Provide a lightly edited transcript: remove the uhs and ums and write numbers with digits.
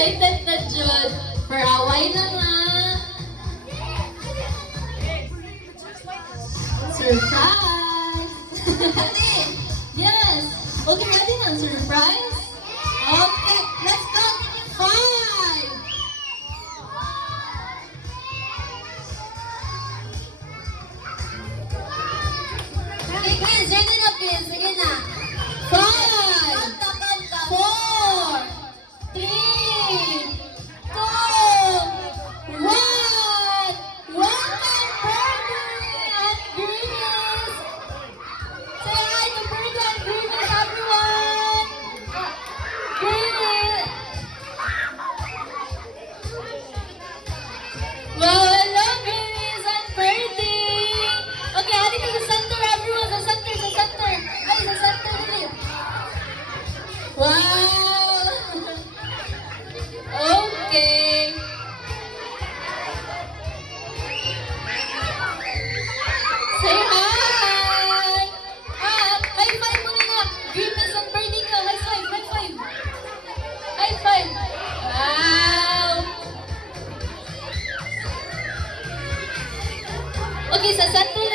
excited na Jud. For away na nga. Surprise! Yes! Okay, ready na surprise? Okay, let's go! 5! Okay, kids, ready na kids. Sige na. 5! 4! 3! 2! 1! Welcome, Virgo and Greenies! Say hi to Virgo and Greenies, everyone! Greenies! Wow, hello, Greenies and Birdie! Okay, hali ka sa center, everyone! Sa center, sa center! Ay, sa center ulit! Wow! Okay! Say hi! High five muna na! Greenies and Birdie ka! High five! High five! High five! Wow! Okay, sa center